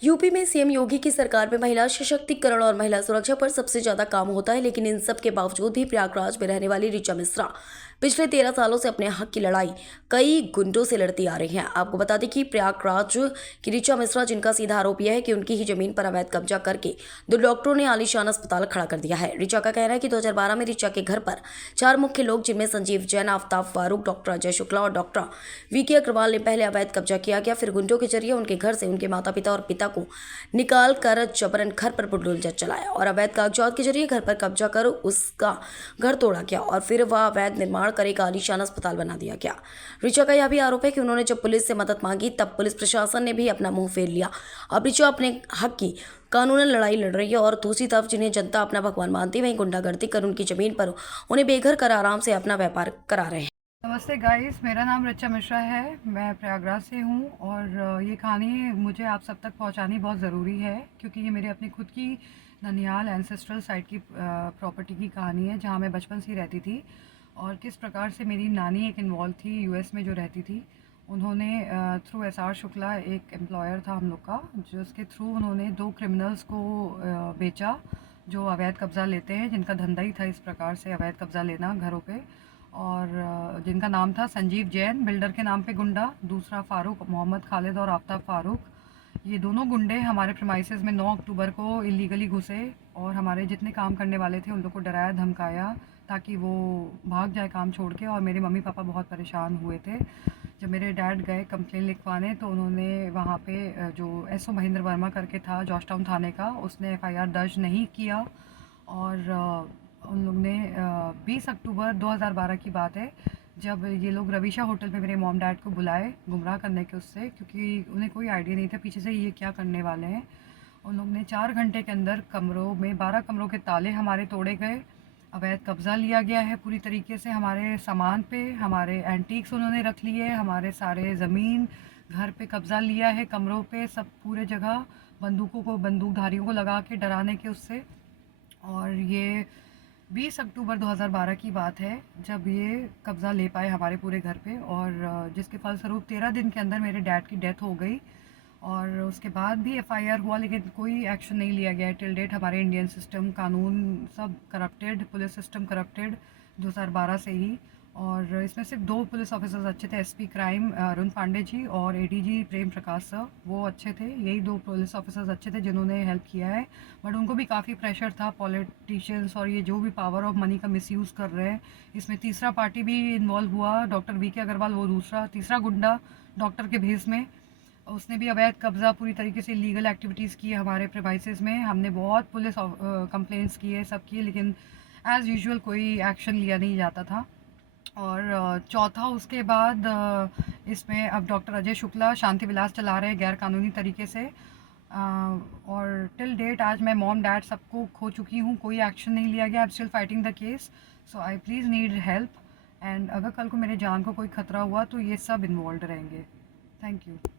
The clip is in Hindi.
यूपी में सीएम योगी की सरकार में महिला सशक्तिकरण और महिला सुरक्षा पर सबसे ज्यादा काम होता है, लेकिन इन सब के बावजूद भी प्रयागराज में रहने वाली ऋचा मिश्रा पिछले 13 सालों से अपने हक की लड़ाई कई गुंडों से लड़ती आ रही हैं। आपको बता दें कि प्रयागराज की ऋचा मिश्रा, जिनका सीधा आरोप यह है कि उनकी ही जमीन पर अवैध कब्जा करके दो डॉक्टरों ने आलीशान अस्पताल खड़ा कर दिया है। ऋचा का कहना है कि 2012 में ऋचा के घर पर 4 मुख्य लोग, जिनमें संजीव जैन, आफ्ताब फारूक, डॉक्टर अजय शुक्ला और डॉक्टर वीके अग्रवाल ने पहले अवैध कब्जा किया गया, फिर गुंडों के जरिए उनके घर से उनके माता पिता और पिता को निकाल कर जबरन घर पर बुलडोजर चलाया और अवैध कागजात के जरिए घर पर कब्जा कर उसका घर तोड़ा गया और फिर वह अवैध निर्माण कर एक आलीशान अस्पताल बना दिया गया। ऋचा का यह भी आरोप है कि उन्होंने जब पुलिस से मदद मांगी तब पुलिस प्रशासन ने भी अपना मुंह फेर लिया। अब ऋचा अपने हक की कानूनन लड़ाई लड़ रही है और दूसरी तरफ जिन्हें जनता अपना भगवान मानती है, वहीं गुंडागर्दी कर उनकी जमीन पर उन्हें बेघर कर आराम से अपना व्यापार करा रहे हैं। नमस्ते गाइस, मेरा नाम ऋचा मिश्रा है। मैं प्रयागराज से हूँ और ये कहानी मुझे आप सब तक पहुँचानी बहुत ज़रूरी है क्योंकि ये मेरे अपनी खुद की ननिहाल एंसेस्ट्रल साइट की प्रॉपर्टी की कहानी है, जहाँ मैं बचपन से ही रहती थी और किस प्रकार से मेरी नानी एक इन्वॉल्व थी यूएस में जो रहती थी। उन्होंने थ्रू एसआर शुक्ला, एक एम्प्लॉयर था हम लोग का, जिसके थ्रू उन्होंने 2 क्रिमिनल्स को बेचा जो अवैध कब्ज़ा लेते हैं, जिनका धंधा ही था इस प्रकार से अवैध कब्ज़ा लेना घरों पे। और जिनका नाम था संजीव जैन, बिल्डर के नाम पे गुंडा, दूसरा फारूक मोहम्मद खालिद और आफ्ताब फारूक। ये दोनों गुंडे हमारे प्रीमाइसेस में 9 अक्टूबर को इलीगली घुसे और हमारे जितने काम करने वाले थे उन लोग को डराया धमकाया ताकि वो भाग जाए काम छोड़ के। और मेरे मम्मी पापा बहुत परेशान हुए थे। जब मेरे डैड गए कंप्लेन लिखवाने तो उन्होंने वहाँ पे जो एसओ महेंद्र वर्मा करके था जॉर्ज टाउन थाने का, उसने एफआईआर दर्ज नहीं किया। और उन लोग ने 20 अक्टूबर 2012 की बात है, जब ये लोग रवीशा होटल पे मेरे मॉम डैड को बुलाए गुमराह करने के उससे, क्योंकि उन्हें कोई आइडिया नहीं था पीछे से ये क्या करने वाले हैं। उन लोग ने 4 घंटे के अंदर कमरों में 12 कमरों के ताले हमारे तोड़े गए, अवैध कब्ज़ा लिया गया है पूरी तरीके से हमारे सामान पे, हमारे एंटीक्स उन्होंने रख लिए, हमारे सारे ज़मीन घर पे कब्ज़ा लिया है, कमरों पे सब पूरे जगह बंदूकों को, बंदूकधारियों को लगा के डराने के उससे। और ये 20 अक्टूबर 2012 की बात है जब ये कब्ज़ा ले पाए हमारे पूरे घर पे और जिसके फलस्वरूप 13 दिन के अंदर मेरे डैड की डेथ हो गई। और उसके बाद भी एफआईआर हुआ लेकिन कोई एक्शन नहीं लिया गया टिल डेट। हमारे इंडियन सिस्टम, कानून सब करप्टेड, पुलिस सिस्टम करप्टेड 2012 से ही। और इसमें सिर्फ 2 पुलिस ऑफिसर्स अच्छे थे, एसपी क्राइम अरुण पांडे जी और एडीजी प्रेम प्रकाश सर, वो अच्छे थे। यही 2 पुलिस ऑफिसर्स अच्छे थे जिन्होंने हेल्प किया है। बट उनको भी काफ़ी प्रेशर था पॉलिटिशियंस और ये जो भी पावर ऑफ मनी का मिसयूज़ कर रहे हैं। इसमें तीसरा पार्टी भी इन्वॉल्व हुआ, डॉक्टर वीके अग्रवाल, वो तीसरा गुंडा डॉक्टर के भेस में, उसने भी अवैध कब्ज़ा पूरी तरीके से लीगल एक्टिविटीज़ की हमारे प्रेमाइसेस में। हमने बहुत पुलिस कंप्लेंट्स किए, सब किए, लेकिन एज़ यूजुअल कोई एक्शन लिया नहीं जाता था। और चौथा उसके बाद इसमें अब डॉक्टर अजय शुक्ला शांति विलास चला रहे हैं गैर कानूनी तरीके से। और टिल डेट आज मैं मॉम डैड सबको खो चुकी हूँ, कोई एक्शन नहीं लिया गया। I am still fighting the case, so I please need help. And अगर कल को मेरे जान को कोई खतरा हुआ तो ये सब इन्वॉल्व रहेंगे। Thank you.